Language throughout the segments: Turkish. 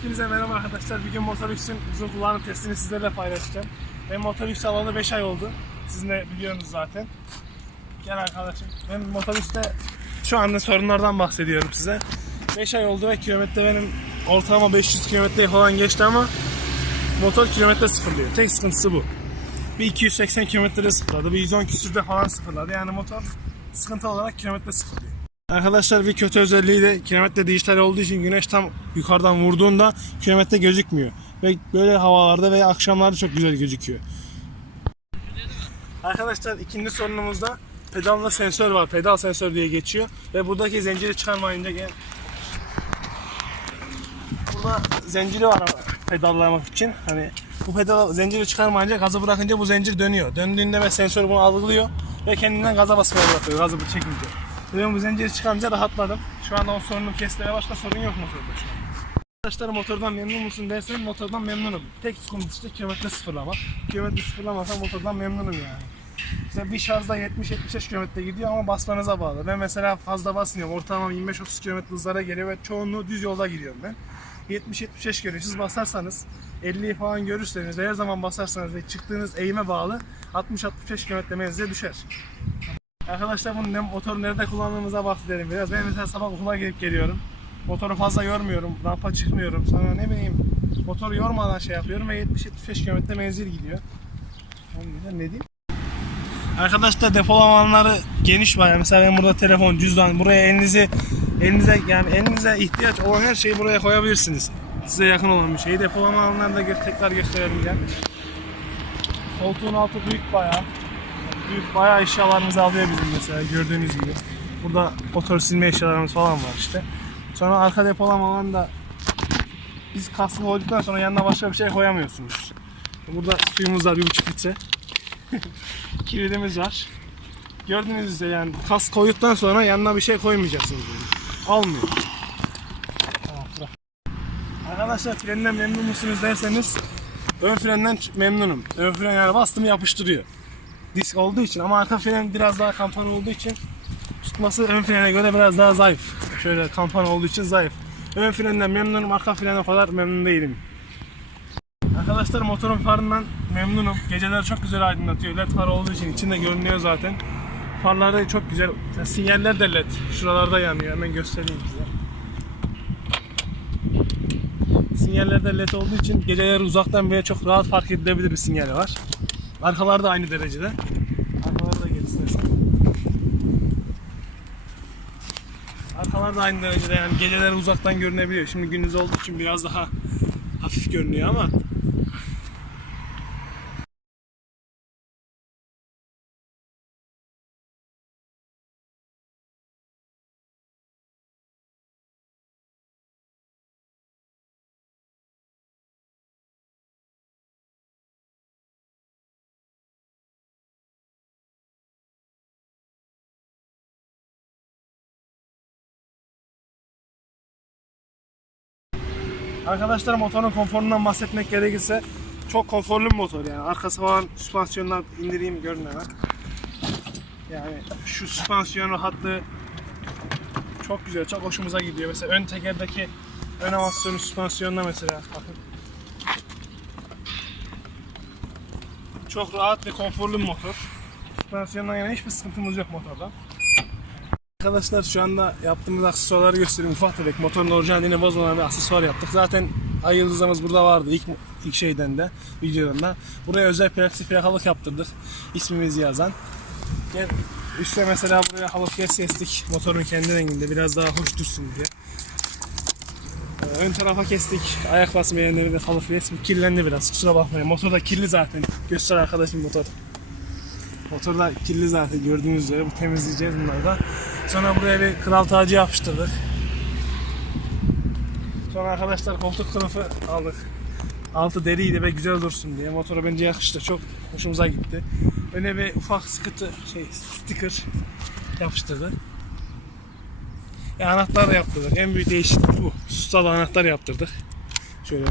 Hepinize merhaba arkadaşlar. Bir gün Motorix'in uzun kullanım testini sizlerle paylaşacağım. Ben Motorix alalı 5 ay oldu. Sizin de biliyorsunuz zaten. Gel arkadaşım. Ben Motorix'te şu anda sorunlardan bahsediyorum size. 5 ay oldu ve kilometre benim ortalama 500 kilometre falan geçti ama motor kilometre sıfırlıyor. Tek sıkıntısı bu. Bir 280 kilometrede sıfırladı, bir 110 küsürde falan sıfırladı. Yani motor sıkıntı olarak kilometre sıfırlıyor. Arkadaşlar bir kötü özelliği de kilometre dijital olduğu için güneş tam yukarıdan vurduğunda kilometre gözükmüyor. Ve böyle havalarda veya akşamlarda çok güzel gözüküyor. Arkadaşlar ikinci sorunumuzda pedalda sensör var. Pedal sensör diye geçiyor. Ve buradaki zinciri çıkarmayınca gel. Burada zinciri var pedallamak için. Hani bu pedal zinciri çıkarmayınca gazı bırakınca bu zincir dönüyor. Döndüğünde ve sensör bunu algılıyor ve kendinden gaza basmaya bırakıyor gazı çekince. Ben bu zinciri çıkarınca rahatladım. Şu anda o sorunum kesti ve başka sorun yok motorda şu an. Arkadaşlar motordan memnun musun dersen motordan memnunum. Tek sıkıntı işte kilometre sıfırlama. Kilometre sıfırlamasam motordan memnunum yani. İşte bir şarjda 70-75 kilometre gidiyor ama basmanıza bağlı. Ben mesela fazla basmıyorum. Ortalama 25-30 kilometre hızlara geliyor ve çoğunluğu düz yolda gidiyorum ben. 70-75 görüyor. Siz basarsanız 50'yi falan görürseniz her zaman basarsanız ve çıktığınız eğime bağlı 60-65 kilometre menzile düşer. Arkadaşlar bunun ne, motoru nerede kullandığımıza bahsedelim biraz. Ben mesela sabah okula gelip geliyorum. Motoru fazla yormuyorum. Rampa çıkmıyorum. Sonra ne bileyim motoru yormadan şey yapıyorum ve 70-75 kilometre menzil gidiyor. Ne diyeyim? Arkadaşlar depolama alanları geniş var. Mesela ben burada telefon, cüzdan, buraya elinizi elinize yani elinize ihtiyaç olan her şeyi buraya koyabilirsiniz. Size yakın olan bir şeyi. Depolama alanlarını da tekrar gösterelim gel. Koltuğun altı büyük bayağı. Büyük bayağı eşyalarımızı alıyor bizim mesela gördüğünüz gibi. Burada motor silme eşyalarımız falan var işte. Sonra arka depolama alanında biz kaskı koyduktan sonra yanına başka bir şey koyamıyorsunuz. Burada suyumuz var bir buçuk litre. kilidimiz var. Gördüğünüz üzere yani kas koyduktan sonra yanına bir şey koymayacaksınız. bunu. Almıyor. Arkadaşlar frenden memnun musunuz derseniz ön frenden memnunum. Ön fren yani bastım yapıştırıyor. Disk olduğu için ama arka fren biraz daha kampana olduğu için tutması ön frene göre biraz daha zayıf. Şöyle kampana olduğu için zayıf. Ön frenden memnunum, arka frene kadar memnun değilim. Arkadaşlar motorun farından memnunum. Geceler çok güzel aydınlatıyor. LED far olduğu için içinde görünüyor zaten. Farları çok güzel. Sinyaller de LED. Şuralarda yanıyor. Hemen göstereyim size. Sinyaller de LED olduğu için geceleri uzaktan bile çok rahat fark edilebilir bir sinyali var. Arkalar da aynı derecede. Arkaları da gel. Arkalar da aynı derecede yani geceleri uzaktan görünebiliyor. Şimdi gündüz olduğu için biraz daha hafif görünüyor ama Arkadaşlar motorun konforundan bahsetmek gerekirse çok konforlu bir motor yani. Arkası falan süspansiyonlar indireyim görün hemen. Yani şu süspansiyon rahatlığı çok güzel, çok hoşumuza gidiyor. Mesela ön tekerdeki ön avasyonu süspansiyonda mesela bakın. Çok rahat ve konforlu bir motor. Süspansiyondan yana hiçbir sıkıntımız yok motorda. Arkadaşlar şu anda yaptığımız aksesuarları göstereyim. Ufak tefek motorun orijinalini bozmadan bir aksesuar yaptık. Zaten ay burada vardı ilk, ilk şeyden de videodan da. Buraya özel plaksı plakalık yaptırdık. İsmimizi yazan. Gel, üstte mesela buraya halı kes kestik. Motorun kendi renginde biraz daha hoş dursun diye. Ee, Ön tarafa kestik. Ayak basma yerleri de halı kes. Kirlendi biraz. Kusura bakmayın. Motor da kirli zaten. Göster arkadaşım motor. Motor da kirli zaten gördüğünüz üzere. Bu temizleyeceğiz bunları da. Sonra buraya bir kral tacı yapıştırdık. Sonra arkadaşlar koltuk kılıfı aldık. Altı deriydi ve güzel dursun diye. Motora bence yakıştı. Çok hoşumuza gitti. Öne bir ufak sıkıntı şey sticker yapıştırdı. E, anahtar da yaptırdık. En büyük değişiklik bu. Sustalı anahtar yaptırdık. Şöyle.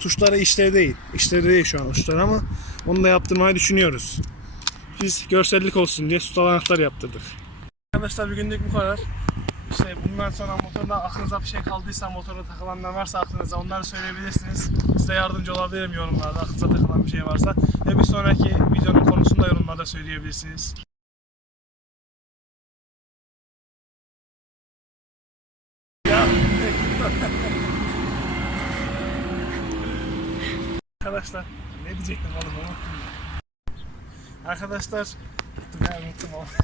Tuşları işleri değil. İşleri değil şu an tuşlar ama onu da yaptırmayı düşünüyoruz. Biz görsellik olsun diye sustalı anahtar yaptırdık. Arkadaşlar bir bu kadar. İşte bundan sonra motorda aklınıza bir şey kaldıysa motorda takılanlar varsa aklınıza onları söyleyebilirsiniz. Size yardımcı olabilirim yorumlarda aklınıza takılan bir şey varsa. Ve bir sonraki videonun konusunu da yorumlarda söyleyebilirsiniz. Arkadaşlar ne diyecektim oğlum unuttum. Arkadaşlar dur ya unuttum oğlum.